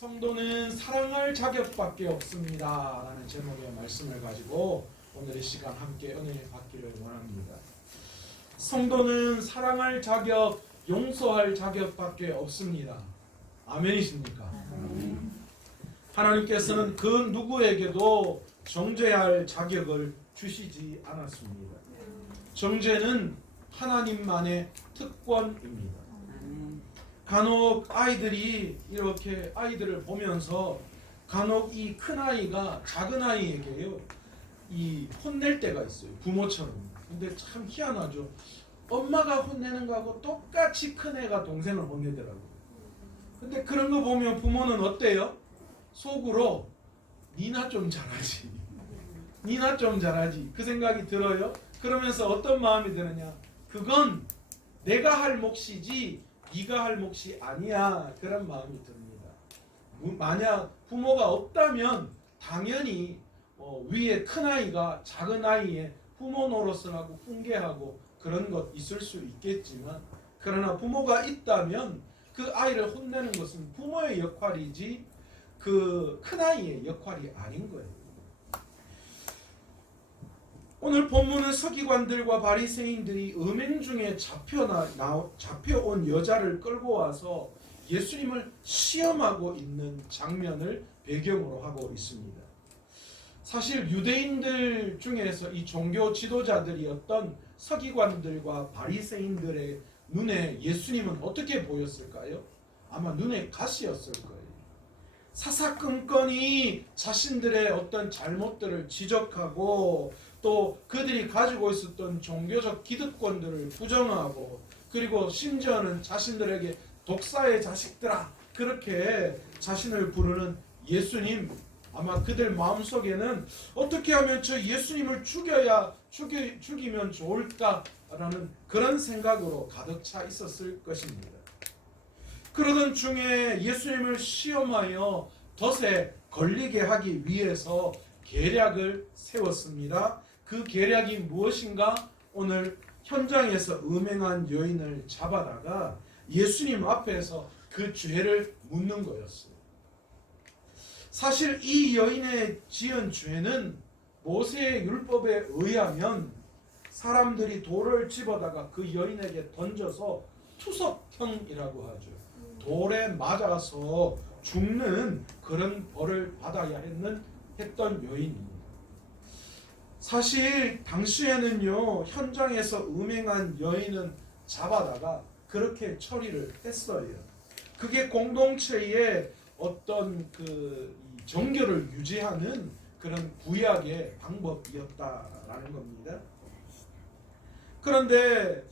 성도는 사랑할 자격밖에 없습니다 라는 제목의 말씀을 가지고 오늘의 시간 함께 은혜 받기를 원합니다. 성도는 사랑할 자격, 용서할 자격밖에 없습니다. 아멘이십니까? 하나님께서는 그 누구에게도 정죄할 자격을 주시지 않았습니다. 정죄는 하나님만의 특권입니다. 간혹 아이들이 이렇게 아이들을 보면서 간혹 이 큰아이가 작은아이에게요 이 혼낼 때가 있어요. 부모처럼. 근데 참 희한하죠. 엄마가 혼내는 거하고 똑같이 큰애가 동생을 혼내더라고요. 근데 그런 거 보면 부모는 어때요? 속으로 니나 좀 잘하지, 니나 좀 잘하지 그 생각이 들어요. 그러면서 어떤 마음이 드느냐, 그건 내가 할 몫이지 네가 할 몫이 아니야, 그런 마음이 듭니다. 만약 부모가 없다면 당연히 위에 큰아이가 작은아이의 부모 노릇을 하고 훈계하고 그런 것 있을 수 있겠지만, 그러나 부모가 있다면 그 아이를 혼내는 것은 부모의 역할이지 그 큰아이의 역할이 아닌 거예요. 오늘 본문은 서기관들과 바리새인들이 음행 중에 잡혀온 여자를 끌고 와서 예수님을 시험하고 있는 장면을 배경으로 하고 있습니다. 사실 유대인들 중에서 이 종교 지도자들이었던 서기관들과 바리새인들의 눈에 예수님은 어떻게 보였을까요? 아마 눈에 가시였을 거예요. 사사건건이 자신들의 어떤 잘못들을 지적하고 또 그들이 가지고 있었던 종교적 기득권들을 부정하고, 그리고 심지어는 자신들에게 독사의 자식들아 그렇게 자신을 부르는 예수님, 아마 그들 마음속에는 어떻게 하면 저 예수님을 죽이면 좋을까라는 그런 생각으로 가득 차 있었을 것입니다. 그러던 중에 예수님을 시험하여 덫에 걸리게 하기 위해서 계략을 세웠습니다. 그 계략이 무엇인가? 오늘 현장에서 음행한 여인을 잡아다가 예수님 앞에서 그 죄를 묻는 거였어요. 사실 이 여인의 지은 죄는 모세의 율법에 의하면 사람들이 돌을 집어다가 그 여인에게 던져서 투석형이라고 하죠. 돌에 맞아서 죽는 그런 벌을 받아야 했던 여인입니다. 사실 당시에는요, 현장에서 음행한 여인은 잡아다가 그렇게 처리를 했어요. 그게 공동체의 어떤 그 정결을 유지하는 그런 구약의 방법이었다라는 겁니다. 그런데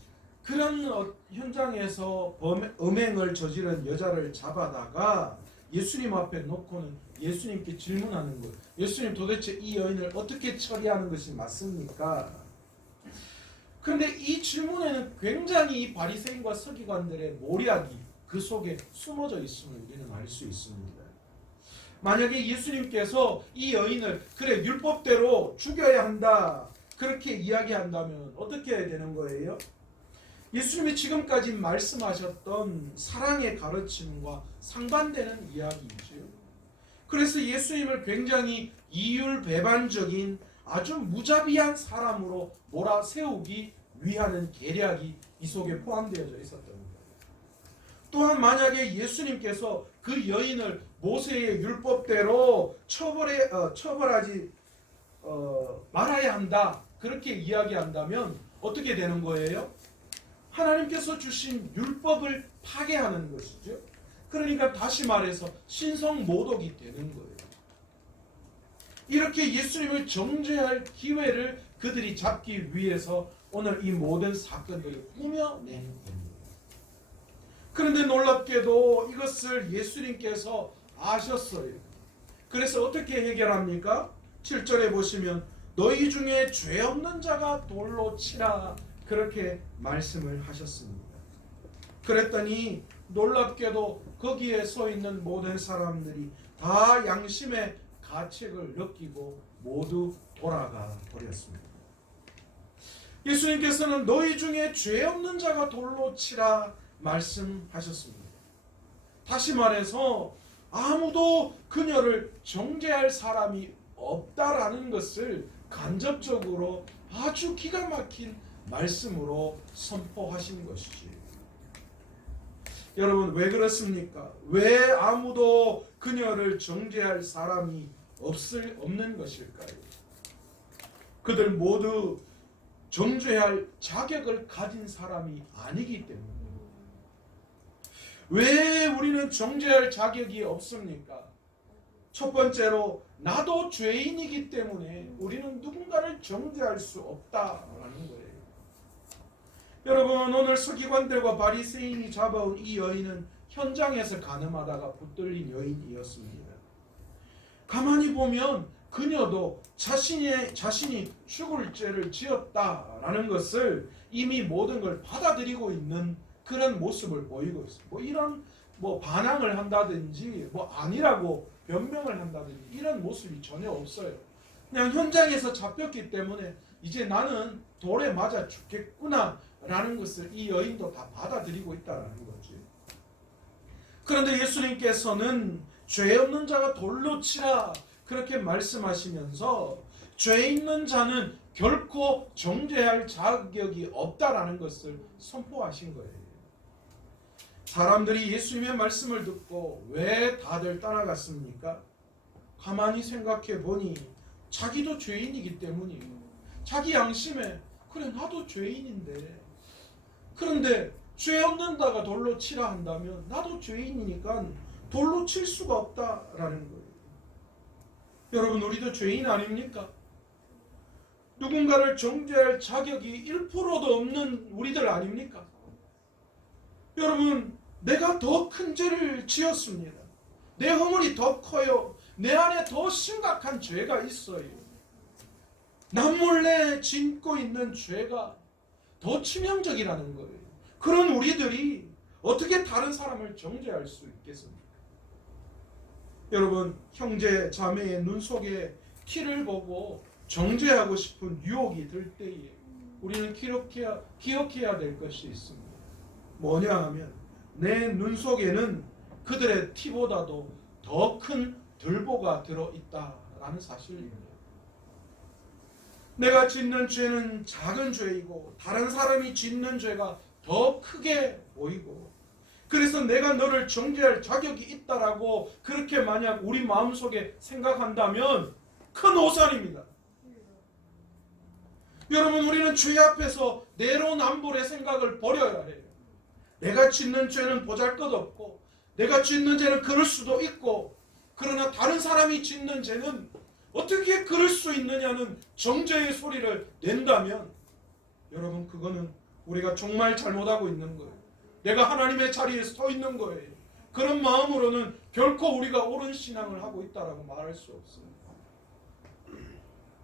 그런 현장에서 음행을 저지른 여자를 잡아다가 예수님 앞에 놓고는 예수님께 질문하는 거예요. 예수님, 도대체 이 여인을 어떻게 처리하는 것이 맞습니까? 그런데 이 질문에는 굉장히 바리새인과 서기관들의 모략이 그 속에 숨어져 있음을 우리는 알 수 있습니다. 만약에 예수님께서 이 여인을 그래 율법대로 죽여야 한다 그렇게 이야기한다면 어떻게 해야 되는 거예요? 예수님이 지금까지 말씀하셨던 사랑의 가르침과 상반되는 이야기이죠. 그래서 예수님을 굉장히 이율배반적인 아주 무자비한 사람으로 몰아세우기 위하는 계략이 이 속에 포함되어져 있었던 거예요. 또한 만약에 예수님께서 그 여인을 모세의 율법대로 처벌하지 말아야 한다 그렇게 이야기한다면 어떻게 되는 거예요? 하나님께서 주신 율법을 파괴하는 것이죠. 그러니까 다시 말해서 신성모독이 되는 거예요. 이렇게 예수님을 정죄할 기회를 그들이 잡기 위해서 오늘 이 모든 사건들을 꾸며낸 겁니다. 그런데 놀랍게도 이것을 예수님께서 아셨어요. 그래서 어떻게 해결합니까? 7절에 보시면 너희 중에 죄 없는 자가 돌로 치라 그렇게 말씀을 하셨습니다. 그랬더니 놀랍게도 거기에 서 있는 모든 사람들이 다 양심의 가책을 느끼고 모두 돌아가 버렸습니다. 예수님께서는 너희 중에 죄 없는 자가 돌로 치라 말씀하셨습니다. 다시 말해서 아무도 그녀를 정죄할 사람이 없다라는 것을 간접적으로 아주 기가 막힌 말씀으로 선포하신 것이지. 여러분, 왜 그렇습니까? 왜 아무도 그녀를 정죄할 사람이 없는 것일까요? 그들 모두 정죄할 자격을 가진 사람이 아니기 때문에. 왜 우리는 정죄할 자격이 없습니까? 첫 번째로 나도 죄인이기 때문에 우리는 누군가를 정죄할 수 없다라는 거예요. 여러분, 오늘 서기관들과 바리새인이 잡아온 이 여인은 현장에서 간음하다가 붙들린 여인이었습니다. 가만히 보면 그녀도 자신이 죽을 죄를 지었다라는 것을 이미 모든 걸 받아들이고 있는 그런 모습을 보이고 있어요. 이런 반항을 한다든지 아니라고 변명을 한다든지 이런 모습이 전혀 없어요. 그냥 현장에서 잡혔기 때문에 이제 나는 돌에 맞아 죽겠구나 라는 것을 이 여인도 다 받아들이고 있다는 거지. 그런데 예수님께서는 죄 없는 자가 돌로 치라 그렇게 말씀하시면서 죄 있는 자는 결코 정죄할 자격이 없다라는 것을 선포하신 거예요. 사람들이 예수님의 말씀을 듣고 왜 다들 따라갔습니까? 가만히 생각해 보니 자기도 죄인이기 때문이에요. 자기 양심에 그래 나도 죄인인데, 그런데 죄 없는 자가 돌로 치라 한다면 나도 죄인이니까 돌로 칠 수가 없다라는 거예요. 여러분, 우리도 죄인 아닙니까? 누군가를 정죄할 자격이 1%도 없는 우리들 아닙니까? 여러분, 내가 더 큰 죄를 지었습니다. 내 허물이 더 커요. 내 안에 더 심각한 죄가 있어요. 남몰래 짓고 있는 죄가 더 치명적이라는 거예요. 그런 우리들이 어떻게 다른 사람을 정죄할 수 있겠습니까? 여러분, 형제 자매의 눈 속에 티를 보고 정죄하고 싶은 유혹이 들 때에 우리는 기억해야 될 것이 있습니다. 뭐냐 하면 내 눈 속에는 그들의 티보다도 더 큰 들보가 들어있다라는 사실입니다. 내가 짓는 죄는 작은 죄이고 다른 사람이 짓는 죄가 더 크게 보이고, 그래서 내가 너를 정죄할 자격이 있다라고 그렇게 만약 우리 마음속에 생각한다면 큰 오산입니다. 여러분, 우리는 죄 앞에서 내로남불의 생각을 버려야 해요. 내가 짓는 죄는 보잘것없고 내가 짓는 죄는 그럴 수도 있고, 그러나 다른 사람이 짓는 죄는 어떻게 그럴 수 있느냐는 정죄의 소리를 낸다면 여러분, 그거는 우리가 정말 잘못하고 있는 거예요. 내가 하나님의 자리에 서 있는 거예요. 그런 마음으로는 결코 우리가 옳은 신앙을 하고 있다라고 말할 수 없습니다.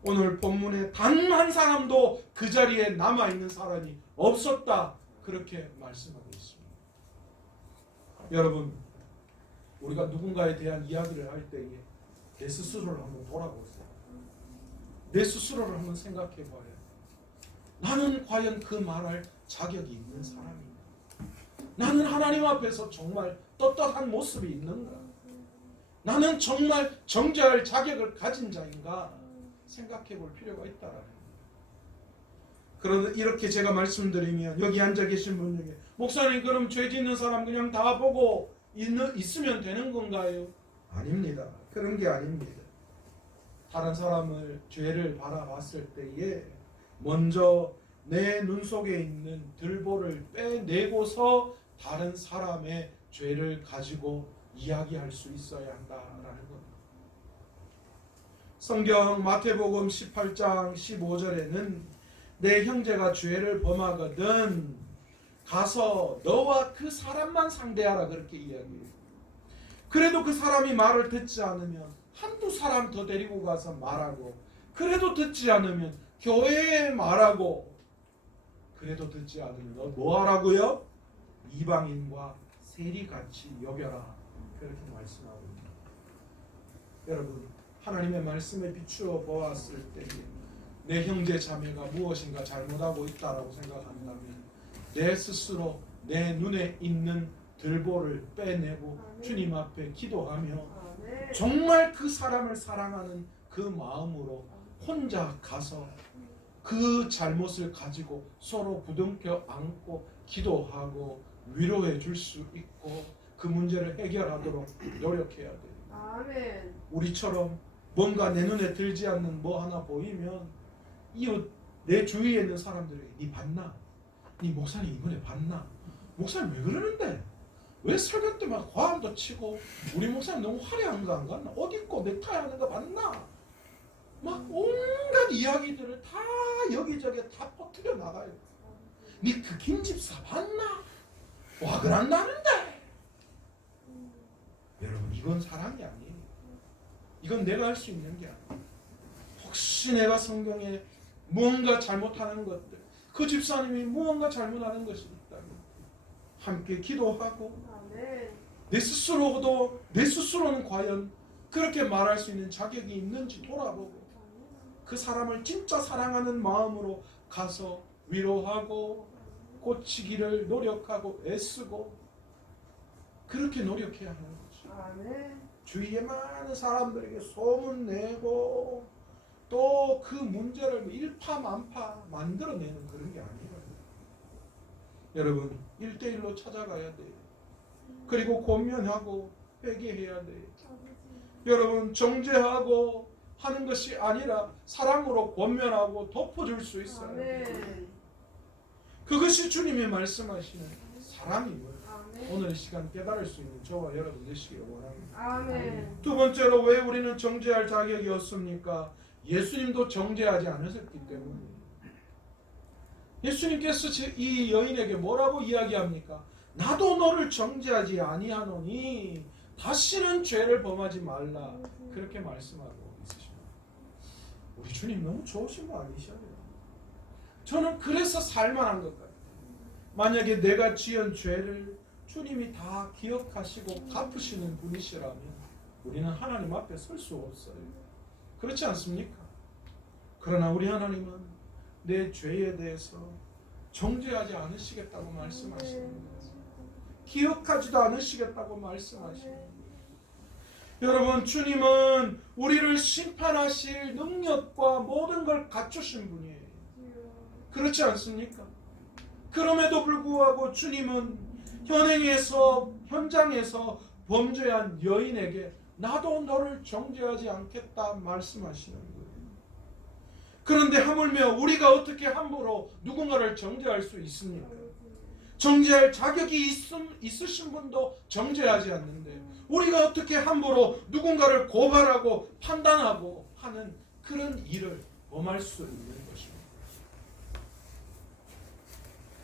오늘 본문에 단 한 사람도 그 자리에 남아있는 사람이 없었다 그렇게 말씀하고 있습니다. 여러분, 우리가 누군가에 대한 이야기를 할 때에 내 스스로를 한번 돌아보세요. 내 스스로를 한번 생각해 봐요. 나는 과연 그 말할 자격이 있는 사람인가? 나는 하나님 앞에서 정말 떳떳한 모습이 있는가? 나는 정말 정죄할 자격을 가진 자인가? 생각해 볼 필요가 있다라는 거예요. 그런데 이렇게 제가 말씀드리면 여기 앉아 계신 분 중에 목사님, 그럼 죄 짓는 사람 그냥 다 보고 있으면 되는 건가요? 아닙니다. 그런 게 아닙니다. 다른 사람을 죄를 바라봤을 때에 먼저 내 눈 속에 있는 들보를 빼내고서 다른 사람의 죄를 가지고 이야기할 수 있어야 한다라는 겁니다. 성경 마태복음 18장 15절에는 내 형제가 죄를 범하거든 가서 너와 그 사람만 상대하라 그렇게 이야기해요. 그래도 그 사람이 말을 듣지 않으면 한두 사람 더 데리고 가서 말하고, 그래도 듣지 않으면 교회에 말하고, 그래도 듣지 않으면 너 뭐 하라고요? 이방인과 세리같이 여겨라 그렇게 말씀하고 있습니다. 여러분, 하나님의 말씀에 비추어 보았을 때 내 형제 자매가 무엇인가 잘못하고 있다라고 생각한다면 내 스스로 내 눈에 있는 들보를 빼내고 아멘. 주님 앞에 기도하며 아멘. 정말 그 사람을 사랑하는 그 마음으로 혼자 가서 그 잘못을 가지고 서로 부둥켜 안고 기도하고 위로해 줄 수 있고 그 문제를 해결하도록 노력해야 돼요. 아멘. 우리처럼 뭔가 내 눈에 들지 않는 뭐 하나 보이면 이웃 내 주위에 있는 사람들에게 니 봤나? 니 목사님 이번에 봤나? 목사님 왜 그러는데? 왜 설교 때만 과음도 치고 우리 목사님 너무 화려한 거 안 갔나? 옷 입고 넥타이 하는 거 봤나? 막 온갖 이야기들을 다 여기저기 다 퍼뜨려 나가요. 니 그 김집사 봤나? 와 그런다는데. 여러분 이건 사랑이 아니에요. 이건 내가 할 수 있는 게 아니에요. 혹시 내가 성경에 무언가 잘못하는 것들, 그 집사님이 무언가 잘못하는 것이 있다면 함께 기도하고 아멘. 내 스스로는 과연 그렇게 말할 수 있는 자격이 있는지 돌아보고 그 사람을 진짜 사랑하는 마음으로 가서 위로하고 고치기를 노력하고 애쓰고 그렇게 노력해야 하는 거죠. 아멘. 주위에 많은 사람들에게 소문내고 또 그 문제를 일파만파 만들어내는 그런 게 아니에요. 여러분 1대1로 찾아가야 돼요. 그리고 권면하고 회개해야 돼요. 여러분 정죄하고 하는 것이 아니라 사랑으로 권면하고 덮어줄 수 있어요. 아멘. 그것이 주님이 말씀하시는 사랑이고요. 아멘. 오늘 이 시간 깨달을 수 있는 저와 여러분 되시기를 원합니다. 아멘. 두 번째로 왜 우리는 정죄할 자격이 없습니까? 예수님도 정죄하지 않으셨기 때문에. 예수님께서 이 여인에게 뭐라고 이야기합니까? 나도 너를 정죄하지 아니하노니 다시는 죄를 범하지 말라. 그렇게 말씀하고 있으십니다. 우리 주님 너무 좋으신 거 아니셔요? 저는 그래서 살만한 것 같아요. 만약에 내가 지은 죄를 주님이 다 기억하시고 갚으시는 분이시라면 우리는 하나님 앞에 설 수 없어요. 그렇지 않습니까? 그러나 우리 하나님은 내 죄에 대해서 정죄하지 않으시겠다고 말씀하십니다. 기억하지도 않으시겠다고 말씀하십니다. 여러분 주님은 우리를 심판하실 능력과 모든 걸 갖추신 분이에요. 그렇지 않습니까? 그럼에도 불구하고 주님은 현장에서 범죄한 여인에게 나도 너를 정죄하지 않겠다 말씀하시는 거예요. 그런데 하물며 우리가 어떻게 함부로 누군가를 정죄할 수 있습니까? 정죄할 자격이 있으신 분도 정죄하지 않는데 우리가 어떻게 함부로 누군가를 고발하고 판단하고 하는 그런 일을 범할 수 있는 것입니다.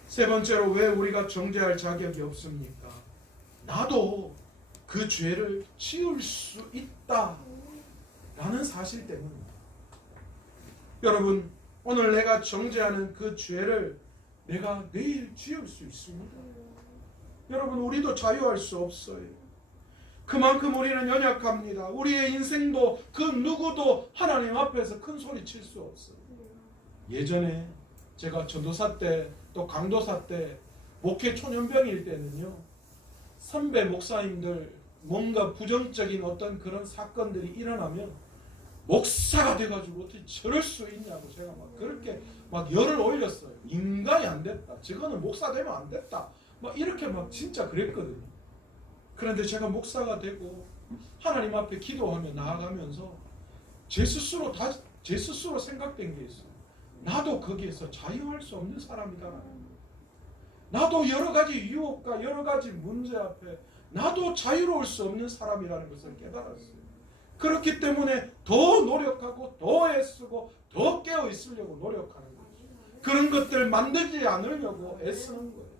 세 번째로 왜 우리가 정죄할 자격이 없습니까? 나도 그 죄를 지을 수 있다라는 사실 때문입니다. 여러분 오늘 내가 정죄하는 그 죄를 내가 내일 지을 수 있습니다. 여러분 우리도 자유할 수 없어요. 그만큼 우리는 연약합니다. 우리의 인생도 그 누구도 하나님 앞에서 큰 소리 칠 수 없어요. 예전에 제가 전도사 때 또 강도사 때 목회 초년병일 때는요, 선배 목사님들 뭔가 부정적인 어떤 그런 사건들이 일어나면 목사가 돼가지고 어떻게 저럴 수 있냐고 제가 막 그렇게 막 열을 올렸어요. 인간이 안 됐다. 저거는 목사 되면 안 됐다. 막 이렇게 막 진짜 그랬거든요. 그런데 제가 목사가 되고 하나님 앞에 기도하며 나아가면서 제 스스로 생각된 게 있어요. 나도 거기에서 자유할 수 없는 사람이다. 나도 여러 가지 유혹과 여러 가지 문제 앞에 나도 자유로울 수 없는 사람이라는 것을 깨달았어요. 그렇기 때문에 더 노력하고 더 애쓰고 더 깨어 있으려고 노력하는 거죠. 그런 것들 만들지 않으려고 애쓰는 거예요.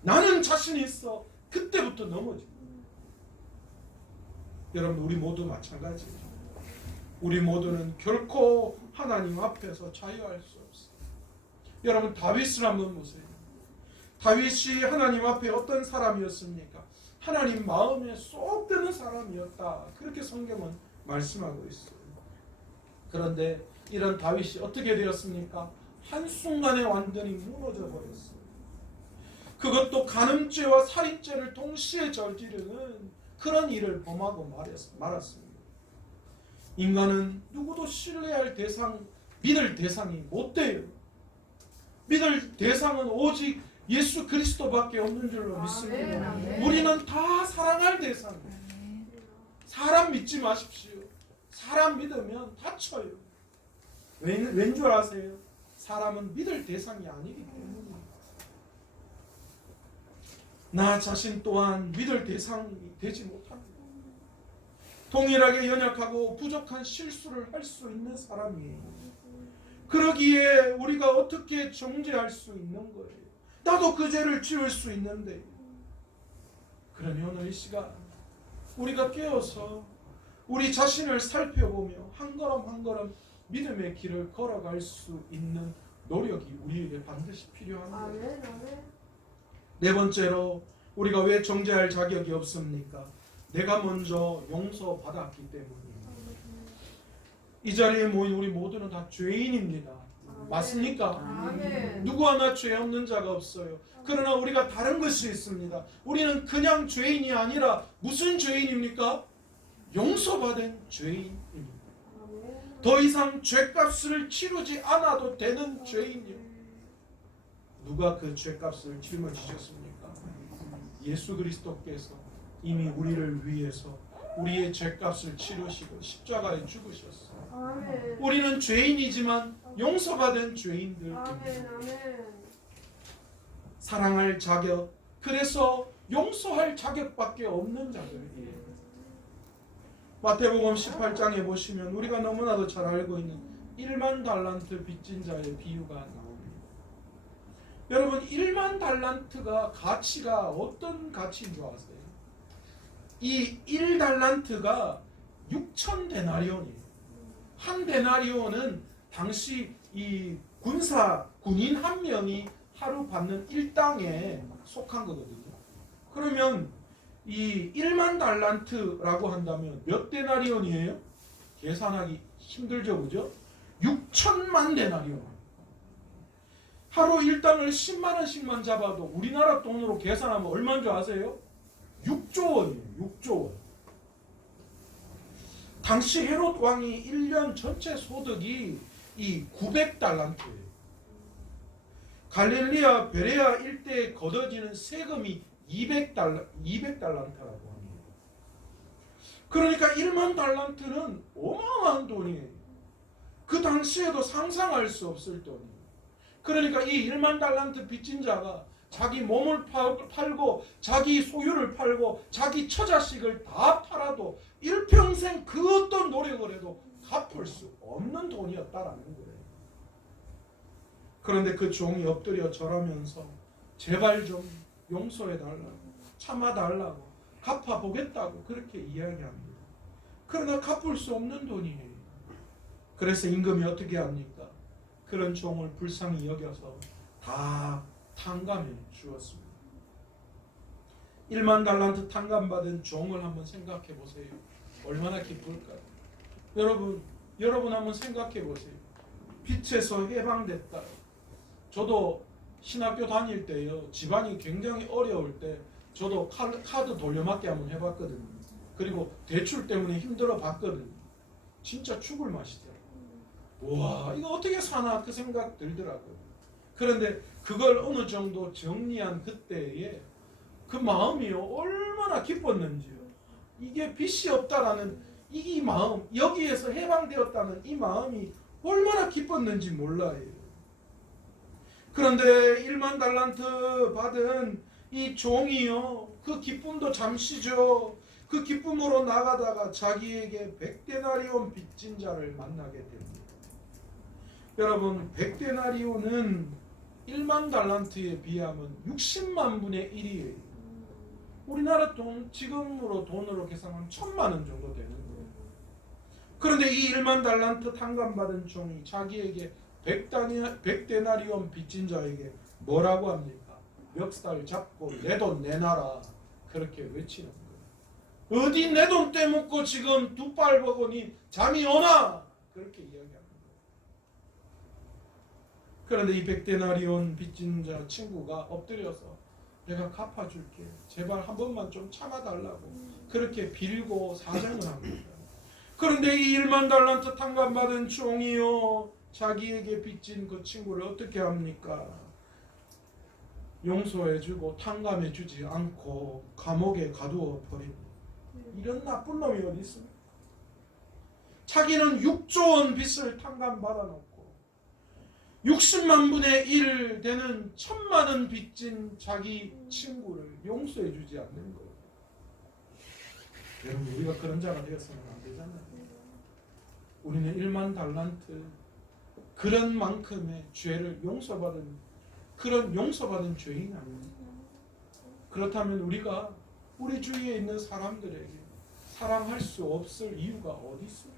나는 자신 있어. 그때부터 넘어집니다. 여러분 우리 모두 마찬가지예요. 우리 모두는 결코 하나님 앞에서 자유할 수 없어요. 여러분 다윗을 한번 보세요. 다윗이 하나님 앞에 어떤 사람이었습니까? 하나님 마음에 쏙 드는 사람이었다. 그렇게 성경은 말씀하고 있어요. 그런데 이런 다윗이 어떻게 되었습니까? 한순간에 완전히 무너져 버렸어요. 그것도 간음죄와 살인죄를 동시에 저지르는 그런 일을 범하고 말았습니다. 인간은 누구도 신뢰할 대상, 믿을 대상이 못 돼요. 믿을 대상은 오직 예수 그리스도밖에 없는 줄로 믿습니다. 우리는 다 사랑할 대상이에요. 사람 믿지 마십시오. 사람 믿으면 다쳐요. 왠 줄 아세요? 사람은 믿을 대상이 아니기 때문에. 나 자신 또한 믿을 대상이 되지 못합니다. 동일하게 연약하고 부족한 실수를 할 수 있는 사람이에요. 그러기에 우리가 어떻게 정죄할 수 있는 거예요? 나도 그 죄를 지을 수 있는데. 그러니 오늘 이 시간 우리가 깨어서 우리 자신을 살펴보며 한 걸음 한 걸음 믿음의 길을 걸어갈 수 있는 노력이 우리에게 반드시 필요한 거예요. 네 번째로 우리가 왜 정죄할 자격이 없습니까? 내가 먼저 용서받았기 때문입니다. 이 자리에 모인 우리 모두는 다 죄인입니다. 맞습니까? 누구 하나 죄 없는 자가 없어요. 그러나 우리가 다른 것이 있습니다. 우리는 그냥 죄인이 아니라 무슨 죄인입니까? 용서받은 죄인입니다. 더 이상 죄값을 치르지 않아도 되는 죄인이요. 누가 그 죄값을 짊어지셨습니까? 예수 그리스도께서 이미 우리를 위해서 우리의 죄값을 치르시고 십자가에 죽으셨어요. 우리는 죄인이지만 용서받은 죄인들입니다. 사랑할 자격, 그래서 용서할 자격밖에 없는 자들이에요. 마태복음 18장에 보시면 우리가 너무나도 잘 알고 있는 1만 달란트 빚진 자의 비유가 나옵니다. 여러분 1만 달란트가 가치가 어떤 가치인 줄 아세요? 이 1달란트가 6천 데나리온이에요. 한 데나리온은 당시 이 군인 한 명이 하루 받는 일당에 속한 거거든요. 그러면 이 1만 달란트라고 한다면 몇 데나리온이에요? 계산하기 힘들죠, 그죠? 6천만 데나리온. 하루 일당을 10만 원씩만 잡아도 우리나라 돈으로 계산하면 얼마인 줄 아세요? 6조 원이에요. 6조 원. 당시 헤롯 왕이 1년 전체 소득이 이 900달란트예요. 갈릴리아 베레아 일대에 걷어지는 세금이 200달란트라고 합니다. 그러니까 1만 달란트는 어마어마한 돈이에요. 그 당시에도 상상할 수 없을 돈이에요. 그러니까 이 1만 달란트 빚진 자가 자기 몸을 팔고 자기 소유를 팔고 자기 처자식을 다 팔아도 일평생 그 어떤 노력을 해도 갚을 수 없는 돈이었다라는 거예요. 그런데 그 종이 엎드려 절하면서 제발 좀 용서해달라고, 참아달라고, 갚아보겠다고 그렇게 이야기합니다. 그러나 갚을 수 없는 돈이에요. 그래서 임금이 어떻게 합니까? 그런 종을 불쌍히 여겨서 다 탕감해 주었습니다. 1만 달란트 탕감받은 종을 한번 생각해 보세요. 얼마나 기쁠까요? 여러분 한번 생각해 보세요. 빚에서 해방됐다. 저도 신학교 다닐 때요, 집안이 굉장히 어려울 때 저도 카드 돌려막기 한번 해봤거든요. 그리고 대출 때문에 힘들어 봤거든요. 진짜 죽을 맛이더라고요. 와, 이거 어떻게 사나 그 생각 들더라고요. 그런데 그걸 어느 정도 정리한 그때에 그 마음이요, 얼마나 기뻤는지요. 이게 빚이 없다라는 이 마음, 여기에서 해방되었다는 이 마음이 얼마나 기뻤는지 몰라요. 그런데 1만 달란트 받은 이 종이요, 그 기쁨도 잠시죠. 그 기쁨으로 나가다가 자기에게 100데나리온 빚진 자를 만나게 됩니다. 여러분, 100데나리온은 1만 달란트에 비하면 60만 분의 1이에요. 우리나라 돈, 지금으로 돈으로 계산하면 1000만 원 정도 되는 거예요. 그런데 이 1만 달란트 탕감받은 종이 자기에게 100데나리온 빚진 자에게 뭐라고 합니까? 멱살 잡고 내 돈 내놔라, 그렇게 외치는 거예요. 어디 내 돈 떼먹고 지금 두 팔 버거니 잠이 오나, 그렇게 이야기합니다. 그런데 이 100데나리온 빚진 자 친구가 엎드려서 내가 갚아줄게. 제발 한 번만 좀 참아달라고 그렇게 빌고 사정을 합니다. 그런데 이 1만 달란트 탕감받은 종이요, 자기에게 빚진 그 친구를 어떻게 합니까? 용서해주고 탕감해주지 않고 감옥에 가두어 버립니다. 이런 나쁜 놈이 어디 있습니까? 자기는 6조 원 빚을 탕감받아놓고 60만 분의 1 되는 1000만 원 빚진 자기 친구를 용서해주지 않는 거예요. 여러분, 우리가 그런 자가 되었으면 안 되잖아요. 우리는 1만 달란트 그런 만큼의 죄를 용서받은 그런 용서받은 죄인 아닙니까? 그렇다면 우리가 우리 주위에 있는 사람들에게 사랑할 수 없을 이유가 어디 있습니까?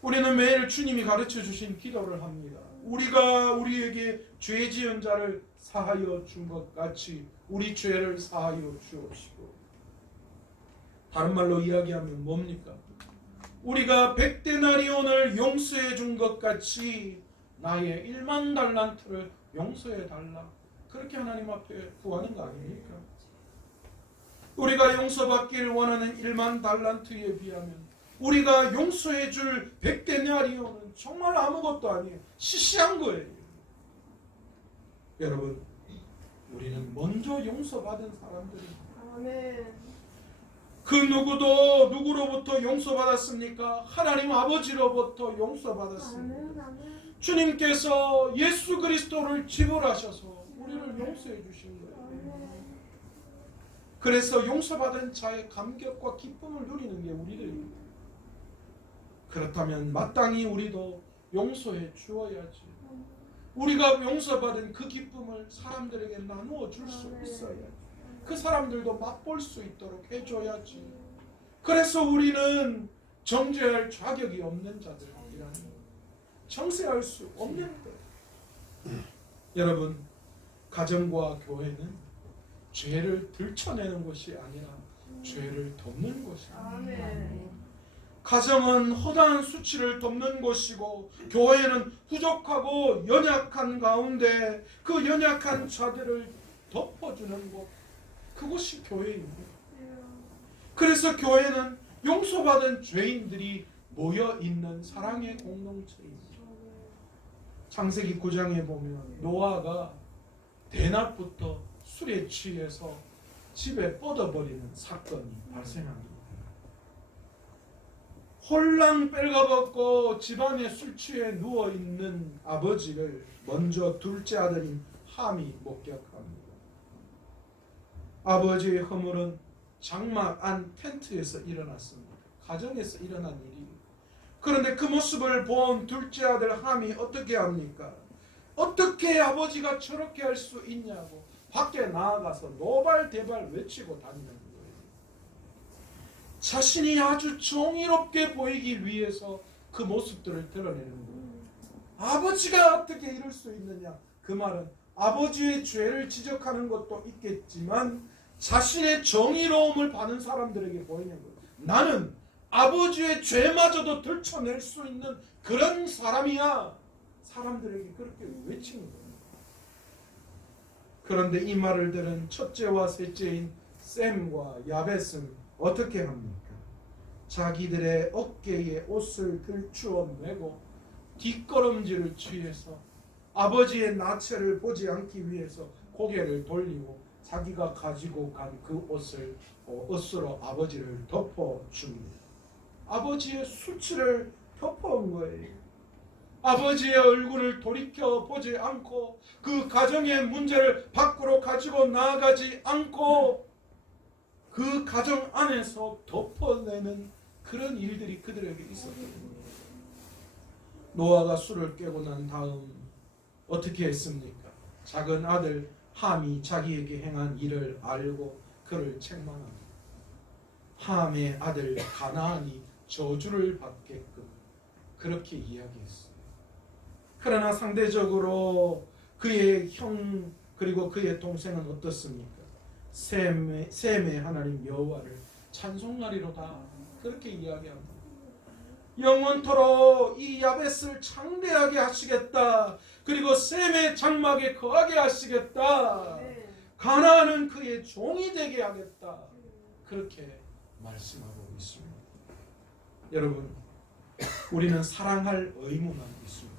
우리는 매일 주님이 가르쳐 주신 기도를 합니다. 우리가 우리에게 죄 지은 자를 사하여 준 것 같이 우리 죄를 사하여 주옵시고, 다른 말로 이야기하면 뭡니까? 우리가 100데나리온을 용서해 준 것 같이 나의 1만 달란트를 용서해 달라, 그렇게 하나님 앞에 구하는 거 아닙니까? 우리가 용서받기를 원하는 1만 달란트에 비하면 우리가 용서해 줄 100데나리온은 정말 아무것도 아니에요. 시시한 거예요. 여러분, 우리는 먼저 용서받은 사람들입니다. 아멘. 그 누구도 누구로부터 용서받았습니까? 하나님 아버지로부터 용서받았습니다. 아멘. 아멘. 주님께서 예수 그리스도를 지불하셔서 우리를 용서해 주신 거예요. 그래서 용서받은 자의 감격과 기쁨을 누리는 게 우리들입니다. 그렇다면 마땅히 우리도 용서해 주어야지. 우리가 용서받은 그 기쁨을 사람들에게 나누어 줄 수 있어야지. 그 사람들도 맛볼 수 있도록 해줘야지. 그래서 우리는 정죄할 자격이 없는 자들이라는 거예요. 정죄할 수 없는 거예요. 여러분, 가정과 교회는 죄를 들춰내는 것이 아니라 죄를 덮는 것입니다. 가정은 허다한 수치를 덮는 것이고, 교회는 부족하고 연약한 가운데 그 연약한 자들을 덮어주는 것, 그것이 교회입니다. 그래서 교회는 용서받은 죄인들이 모여있는 사랑의 공동체입니다. 창세기 9장에 보면 노아가 대낮부터 술에 취해서 집에 뻗어버리는 사건이 발생합니다. 홀랑 빨가벗고 집안에 술 취해 누워있는 아버지를 먼저 둘째 아들인 함이 목격합니다. 아버지의 허물은 장막 안 텐트에서 일어났습니다. 가정에서 일어난 일이에요. 그런데 그 모습을 본 둘째 아들 함이 어떻게 합니까? 어떻게 아버지가 저렇게 할 수 있냐고 밖에 나아가서 노발대발 외치고 다니는 거예요. 자신이 아주 정의롭게 보이기 위해서 그 모습들을 드러내는 거예요. 아버지가 어떻게 이럴 수 있느냐? 그 말은 아버지의 죄를 지적하는 것도 있겠지만 자신의 정의로움을 받은 사람들에게 보이는 거예요. 나는 아버지의 죄마저도 들춰낼 수 있는 그런 사람이야. 사람들에게 그렇게 외치는 거예요. 그런데 이 말을 들은 첫째와 셋째인 셈과 야벳은 어떻게 합니까? 자기들의 어깨에 옷을 들추어 매고 뒷걸음질을 취해서 아버지의 나체를 보지 않기 위해서 고개를 돌리고 자기가 가지고 간 그 옷을 옷으로 아버지를 덮어줍니다. 아버지의 수치를 덮어온 거예요. 아버지의 얼굴을 돌이켜 보지 않고 그 가정의 문제를 밖으로 가지고 나아가지 않고 그 가정 안에서 덮어내는 그런 일들이 그들에게 있었거든요. 노아가 술을 깨고 난 다음 어떻게 했습니까? 작은 아들 함이 자기에게 행한 일을 알고 그를 책망합니다. 함의 아들 가나안이 저주를 받게끔 그렇게 이야기했어요. 그러나 상대적으로 그의 형 그리고 그의 동생은 어떻습니까? 셈의 하나님 여호와를 찬송하리로다 그렇게 이야기합니다. 영원토록 이 야벳을 창대하게 하시겠다. 그리고 셈의 장막에 거하게 하시겠다. 가나안은 그의 종이 되게 하겠다. 그렇게 말씀하고 있습니다. 여러분, 우리는 사랑할 의무만 있습니다.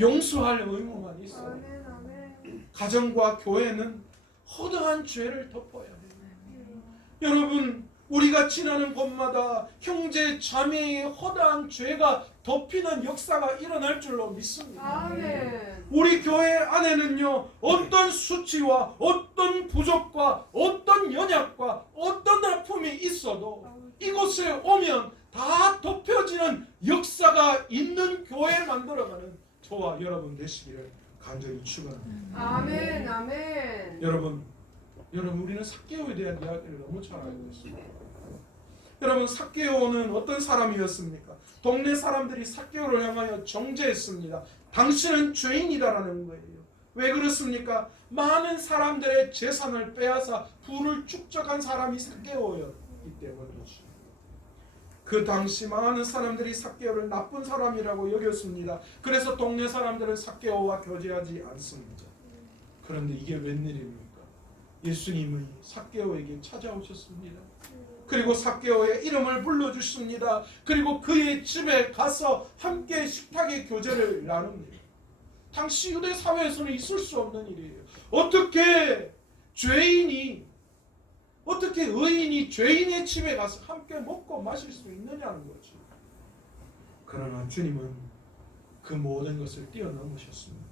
용서할 의무만 있어요. 가정과 교회는 허다한 죄를 덮어야 돼요. 여러분, 우리가 지나는 곳마다 형제 자매의 허다한 죄가 덮이는 역사가 일어날 줄로 믿습니다. 아멘. 우리 교회 안에는요, 어떤 수치와 어떤 부족과 어떤 연약과 어떤 아픔이 있어도 이곳에 오면 다 덮여지는 역사가 있는 교회 만들어가는 저와 여러분 되시기를 간절히 축원합니다. 아멘. 아멘. 여러분 우리는 삭개오에 대한 이야기를 너무 잘 알고 있습니다. 여러분, 삭개오는 어떤 사람이었습니까? 동네 사람들이 삭개오를 향하여 정죄했습니다. 당신은 죄인이다라는 거예요. 왜 그렇습니까? 많은 사람들의 재산을 빼앗아 부를 축적한 사람이 삭개오였기 때문이죠. 그 당시 많은 사람들이 삭개오를 나쁜 사람이라고 여겼습니다. 그래서 동네 사람들은 삭개오와 교제하지 않습니다. 그런데 이게 웬일입니까? 예수님이 삭개오에게 찾아오셨습니다. 그리고 삭개오의 이름을 불러주십니다. 그리고 그의 집에 가서 함께 식탁의 교제를 나눕니다. 당시 유대 사회에서는 있을 수 없는 일이에요. 어떻게 의인이 죄인의 집에 가서 함께 먹고 마실 수 있느냐는 거죠. 그러나 주님은 그 모든 것을 뛰어넘으셨습니다.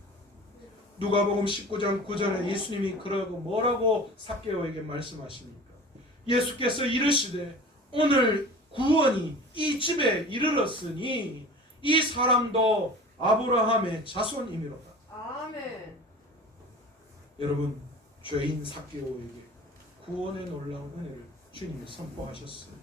누가복음 19장 9절에 예수님이 그러고 뭐라고 삭개오에게 말씀하십니까? 예수께서 이르시되 오늘 구원이 이 집에 이르렀으니 이 사람도 아브라함의 자손이미로다. 아멘. 여러분, 죄인 삭개오에게 구원의 놀라운 은혜를 주님이 선포하셨어요.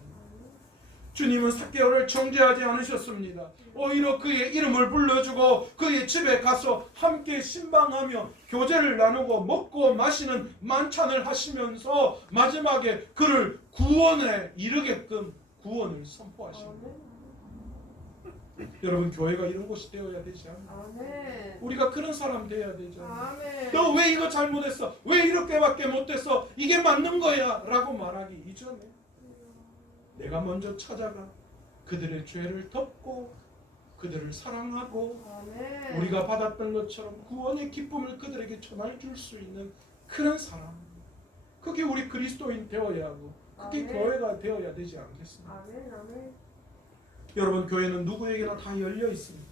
주님은 삭개오를 정죄하지 않으셨습니다. 오히려 그의 이름을 불러주고 그의 집에 가서 함께 신방하며 교제를 나누고 먹고 마시는 만찬을 하시면서 마지막에 그를 구원에 이르게끔 구원을 선포하십니다. 여러분, 교회가 이런 곳이 되어야 되지 않나요? 아멘. 우리가 그런 사람 되어야 되죠. 아멘. 너 왜 이거 잘못했어? 왜 이렇게밖에 못했어? 이게 맞는 거야 라고 말하기 이전에 내가 먼저 찾아가 그들의 죄를 덮고 그들을 사랑하고 아멘. 우리가 받았던 것처럼 구원의 기쁨을 그들에게 전해줄 수 있는 그런 사람, 그게 우리 그리스도인 되어야 하고 그게 아멘. 교회가 되어야 되지 않겠습니까? 아멘. 아멘. 여러분, 교회는 누구에게나 다 열려 있습니다.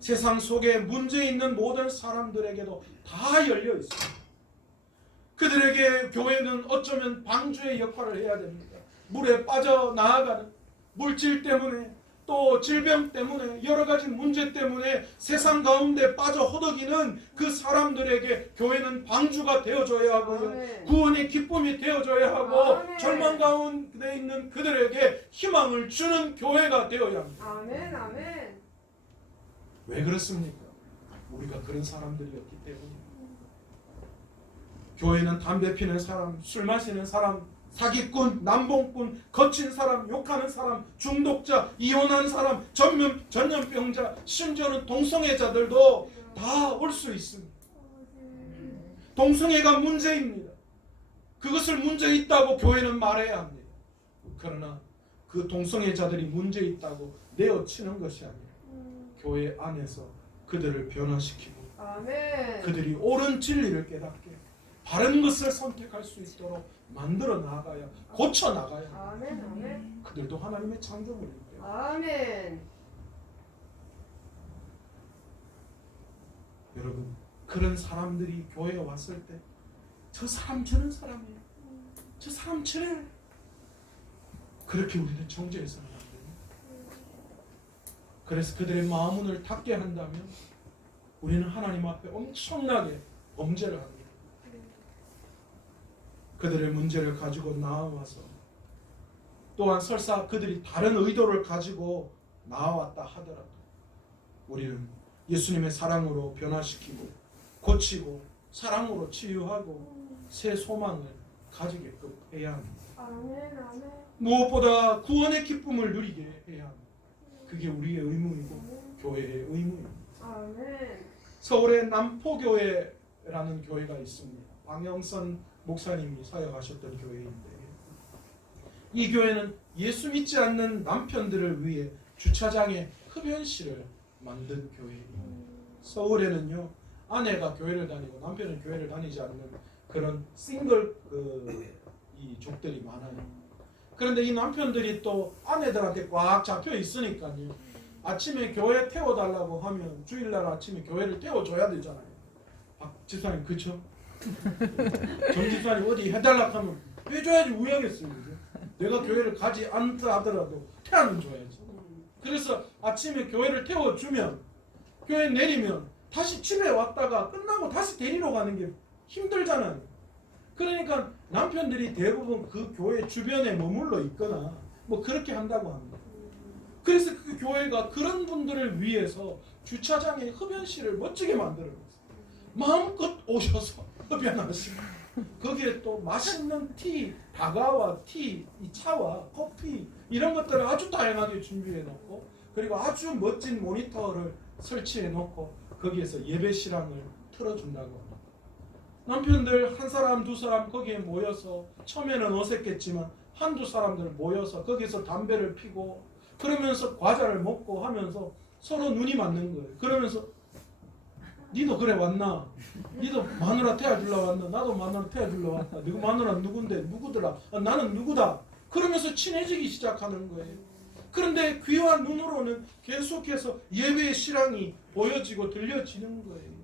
세상 속에 문제 있는 모든 사람들에게도 다 열려 있습니다. 그들에게 교회는 어쩌면 방주의 역할을 해야 됩니다. 물에 빠져나가는 물질 때문에 또 질병 때문에 여러 가지 문제 때문에 세상 가운데 빠져 허덕이는 그 사람들에게 교회는 방주가 되어줘야 하고요. 아멘. 구원의 기쁨이 되어줘야 하고 아멘. 절망 가운데 있는 그들에게 희망을 주는 교회가 되어야 합니다. 아멘. 아멘. 왜 그렇습니까? 우리가 그런 사람들이었기 때문입니다. 교회는 담배 피는 사람, 술 마시는 사람, 사기꾼, 남봉꾼, 거친 사람, 욕하는 사람, 중독자, 이혼한 사람, 전염병자, 심지어는 동성애자들도 다 올 수 있습니다. 동성애가 문제입니다. 그것을 문제 있다고 교회는 말해야 합니다. 그러나 그 동성애자들이 문제 있다고 내어치는 것이 아니라 교회 안에서 그들을 변화시키고 아멘. 그들이 옳은 진리를 깨닫게 바른 것을 선택할 수 있도록 만들어 나가야, 고쳐 나가야 아멘. 아멘. 그들도 하나님의 창조물이기 때문에. 아멘. 여러분, 그런 사람들이 교회에 왔을 때 저 사람 저런 사람이에요, 저 사람 저래, 그렇게 우리는 정죄해서는 안 됩니다. 그래서 그들의 마음문을 닫게 한다면 우리는 하나님 앞에 엄청나게 범죄를 합니다. 그들의 문제를 가지고 나와서 또한 설사 그들이 다른 의도를 가지고 나왔다 하더라도 우리는 예수님의 사랑으로 변화시키고 고치고 사랑으로 치유하고 새 소망을 가지게끔 해야 합니다. 아멘. 아멘. 무엇보다 구원의 기쁨을 누리게 해야 합니다. 그게 우리의 의무이고 교회의 의무입니다. 아멘. 서울의 남포교회라는 교회가 있습니다. 방영선 목사님이 사역하셨던 교회인데 이 교회는 예수 믿지 않는 남편들을 위해 주차장에 흡연실을 만든 교회입니다. 서울에는요 아내가 교회를 다니고 남편은 교회를 다니지 않는 그런 싱글 이 족들이 많아요. 그런데 이 남편들이 또 아내들한테 꽉 잡혀 있으니까요. 아침에 교회 태워달라고 하면 주일날 아침에 교회를 태워줘야 되잖아요. 박 집사님 그쵸? 정 집사님 어디 해달라고 하면 해줘야지 우야겠어요. 그죠? 내가 교회를 가지 않다 하더라도 태워는 줘야지. 그래서 아침에 교회를 태워주면 교회 내리면 다시 집에 왔다가 끝나고 다시 데리러 가는 게 힘들잖아요. 그러니까 남편들이 대부분 그 교회 주변에 머물러 있거나 뭐 그렇게 한다고 합니다. 그래서 그 교회가 그런 분들을 위해서 주차장에 흡연실을 멋지게 만들어놨어요. 마음껏 오셔서 흡연하시고 거기에 또 맛있는 티, 다가와 티, 이 차와 커피 이런 것들을 아주 다양하게 준비해 놓고 그리고 아주 멋진 모니터를 설치해 놓고 거기에서 예배 실황을 틀어준다고 합니다. 남편들 한 사람 두 사람 거기에 모여서 처음에는 어색했지만 한두 사람들 모여서 거기서 담배를 피고 그러면서 과자를 먹고 하면서 서로 눈이 맞는 거예요. 그러면서 니도 그래 왔나? 니도 마누라 태워주려 왔나? 나도 마누라 태워주려 왔다. 너 마누라 누군데? 누구더라? 나는 누구다? 그러면서 친해지기 시작하는 거예요. 그런데 귀와 눈으로는 계속해서 예배의 실황이 보여지고 들려지는 거예요.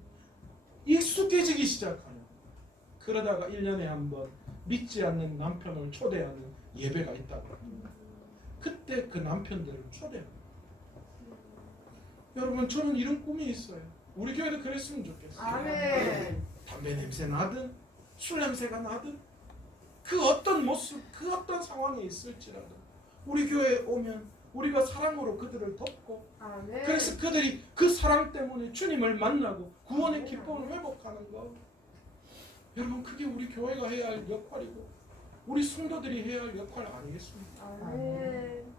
익숙해지기 시작하는. 그러다가 1년에 한 번 믿지 않는 남편을 초대하는 예배가 있다고 합니다. 그때 그 남편들을 초대합니다. 여러분 저는 이런 꿈이 있어요. 우리 교회도 그랬으면 좋겠어요. 아멘. 담배 냄새 나든 술 냄새가 나든 그 어떤 모습 그 어떤 상황에 있을지라도 우리 교회에 오면 우리가 사랑으로 그들을 덮고 아멘. 그래서 그들이 그 사랑 때문에 주님을 만나고 구원의 기쁨을 회복하는 것. 여러분 그게 우리 교회가 해야 할 역할이고 우리 성도들이 해야 할 역할 아니겠습니까? 아멘.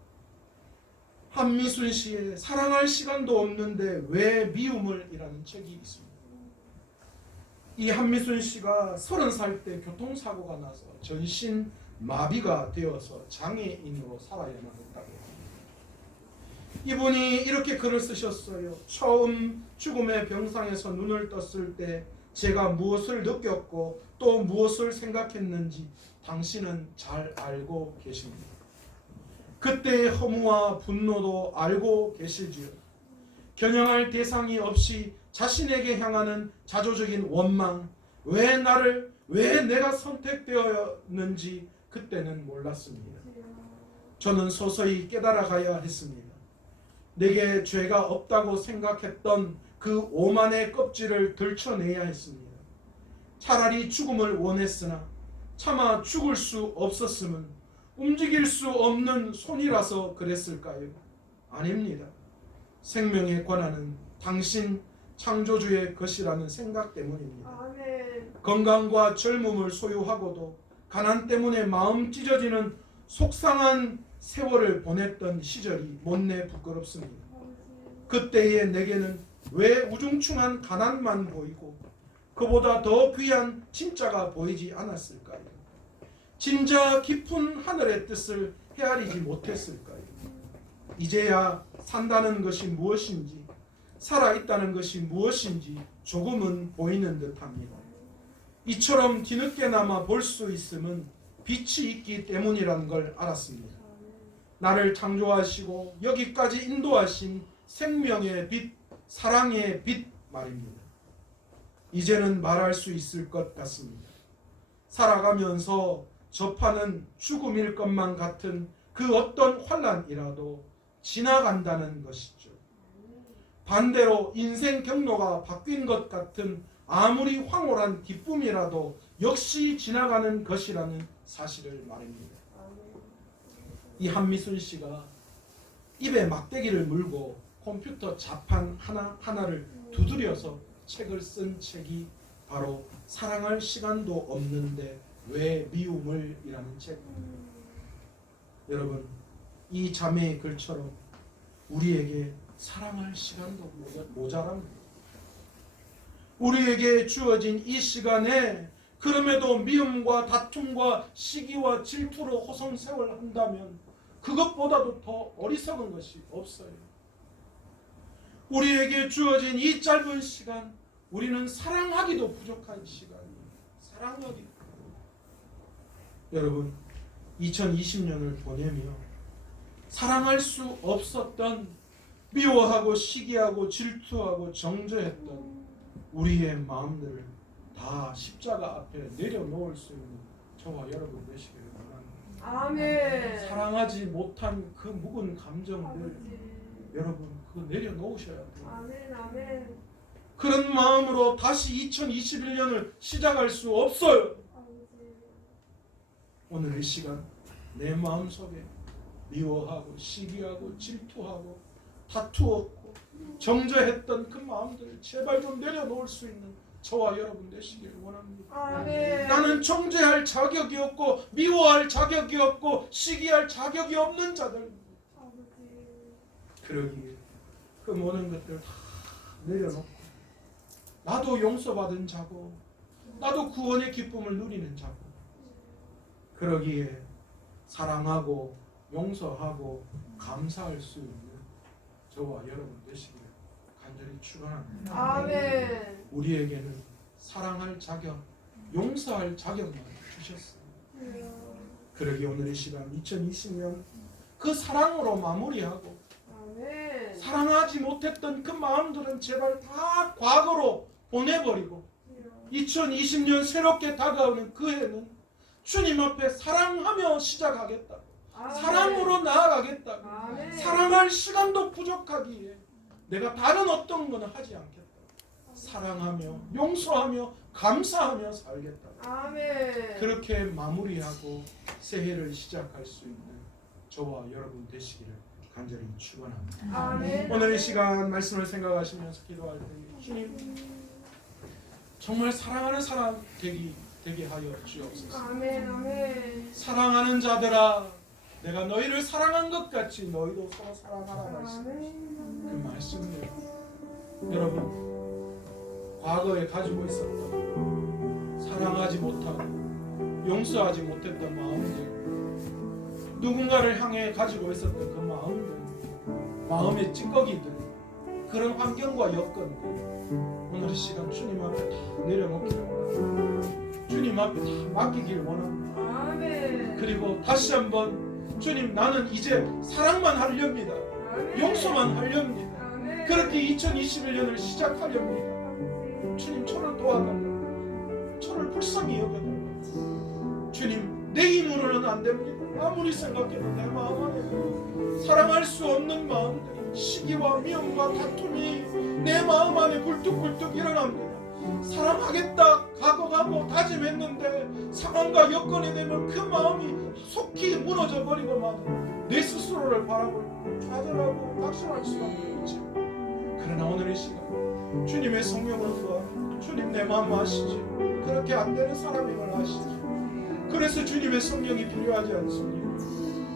한미순 씨의 사랑할 시간도 없는데 왜 미움을? 이라는 책이 있습니다. 이 한미순 씨가 30살 때 교통사고가 나서 전신 마비가 되어서 장애인으로 살아야만 했다고 합니다. 이분이 이렇게 글을 쓰셨어요. 처음 죽음의 병상에서 눈을 떴을 때 제가 무엇을 느꼈고 또 무엇을 생각했는지 당신은 잘 알고 계십니다. 그때의 허무와 분노도 알고 계시지요. 겨냥할 대상이 없이 자신에게 향하는 자조적인 원망, 왜 내가 선택되었는지 그때는 몰랐습니다. 저는 서서히 깨달아가야 했습니다. 내게 죄가 없다고 생각했던 그 오만의 껍질을 들춰내야 했습니다. 차라리 죽음을 원했으나 차마 죽을 수 없었음은 움직일 수 없는 손이라서 그랬을까요? 아닙니다. 생명의 권한은 당신 창조주의 것이라는 생각 때문입니다. 아멘. 건강과 젊음을 소유하고도 가난 때문에 마음 찢어지는 속상한 세월을 보냈던 시절이 못내 부끄럽습니다. 그때의 내게는 왜 우중충한 가난만 보이고 그보다 더 귀한 진짜가 보이지 않았을까요? 진짜 깊은 하늘의 뜻을 헤아리지 못했을까요? 이제야 산다는 것이 무엇인지 살아있다는 것이 무엇인지 조금은 보이는 듯합니다. 이처럼 뒤늦게나마 볼 수 있음은 빛이 있기 때문이라는 걸 알았습니다. 나를 창조하시고 여기까지 인도하신 생명의 빛, 사랑의 빛 말입니다. 이제는 말할 수 있을 것 같습니다. 살아가면서 접하는 죽음일 것만 같은 그 어떤 환난이라도 지나간다는 것이죠. 반대로 인생 경로가 바뀐 것 같은 아무리 황홀한 기쁨이라도 역시 지나가는 것이라는 사실을 말입니다. 이 한미순 씨가 입에 막대기를 물고 컴퓨터 자판 하나를 두드려서 책을 쓴 책이 바로 사랑할 시간도 없는데 왜 미움을? 이라는 책입니다. 여러분 이 자매의 글처럼 우리에게 사랑할 시간도 모자랍니다. 우리에게 주어진 이 시간에 그럼에도 미움과 다툼과 시기와 질투로 호송세월한다면 그것보다도 더 어리석은 것이 없어요. 우리에게 주어진 이 짧은 시간, 우리는 사랑하기도 부족한 시간이에요. 사랑하기. 여러분, 2020년을 보내며 사랑할 수 없었던, 미워하고 시기하고 질투하고 정죄했던 우리의 마음들을 다 십자가 앞에 내려놓을 수 있는 저와 여러분 되시기를 바랍니다. 아멘. 사랑하지 못한 그 묵은 감정들 아버지. 여러분 그거 내려놓으셔야 돼요. 아멘. 아멘. 그런 마음으로 다시 2021년을 시작할 수 없어요. 아버지. 오늘 이 시간 내 마음속에 미워하고 시기하고 질투하고 다투었고 정죄했던 그 마음들을 제발 좀 내려놓을 수 있는 저와 여러분 되시길 원합니다. 아멘. 나는 정죄할 자격이 없고 미워할 자격이 없고 시기할 자격이 없는 자들입니다. 아버지. 그러기에 그 모든 것들 다 내려놓고 나도 용서받은 자고 나도 구원의 기쁨을 누리는 자고 그러기에 사랑하고 용서하고 감사할 수 있는 저와 여러분 되시기를 간절히 축원합니다. 아멘. 우리에게는 사랑할 자격, 용서할 자격만 주셨어요. 그러기에 오늘 이 시간 2020년 그 사랑으로 마무리하고 아멘. 사랑하지 못했던 그 마음들은 제발 다 과거로 보내버리고 2020년 새롭게 다가오는 그 해는 주님 앞에 사랑하며 시작하겠다. 아멘. 사랑으로 나아가겠다. 아멘. 사랑할 시간도 부족하기에 내가 다른 어떤 거는 하지 않겠다. 사랑하며 용서하며 감사하며 살겠다. 아멘. 그렇게 마무리하고 새해를 시작할 수 있는 저와 여러분 되시기를 간절히 축원합니다. 아멘. 오늘 이 시간 말씀을 생각하시면서 기도할 때 주님 정말 사랑하는 사람 되게 하여 주옵소서. 아멘. 아멘. 사랑하는 자들아 내가 너희를 사랑한 것 같이 너희도 서로 사랑하라 말씀. 그 아멘. 말씀을 여러분 과거에 가지고 있었던 사랑하지 못하고 용서하지 못했던 마음들 누군가를 향해 가지고 있었던 그 마음들 마음의 찌꺼기들 그런 환경과 여건들 오늘 이 시간 주님 앞에 다 내려놓기를 원합니다. 주님 앞에 다 맡기길 원합니다. 아멘. 그리고 다시 한번 주님 나는 이제 사랑만 하렵니다. 아멘. 용서만 하렵니다. 아멘. 그렇게 2021년을 시작하렵니다. 주님 저를 도와달라고 저를 불쌍히 여겨달라고 주님 내 힘으로는 안 됩니다. 아무리 생각해도 내 마음 안에 사랑할 수 없는 마음들 시기와 미움과 다툼이 내 마음 안에 굴뚝굴뚝 일어납니다. 사랑하겠다 각오하고 다짐했는데 상황과 여건이 되면 그 마음이 속히 무너져 버리고만 내 스스로를 바라보고 좌절하고 낙심할 수밖에 없지. 그러나 오늘 이 시간 주님의 성령을 구하고 주님 내 마음 아시지. 그렇게 안 되는 사람임을 아시지. 그래서 주님의 성령이 필요하지 않습니까?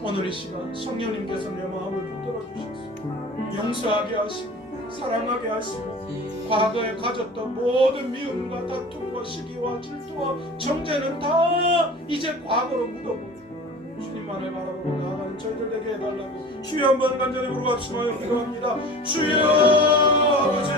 오늘 이 시간 성령님께서 내 마음을 붙들어 주셨습니다. 용서하게 하시고 사랑하게 하시고 과거에 가졌던 모든 미움과 다툼과 시기와 질투와 정죄는 다 이제 과거로 묻어버리고 주님만을 바라보고 나아가는 저희들 되게 해달라고 주여 한번 간절히 부르짖으며 기도합니다. 주여 아버지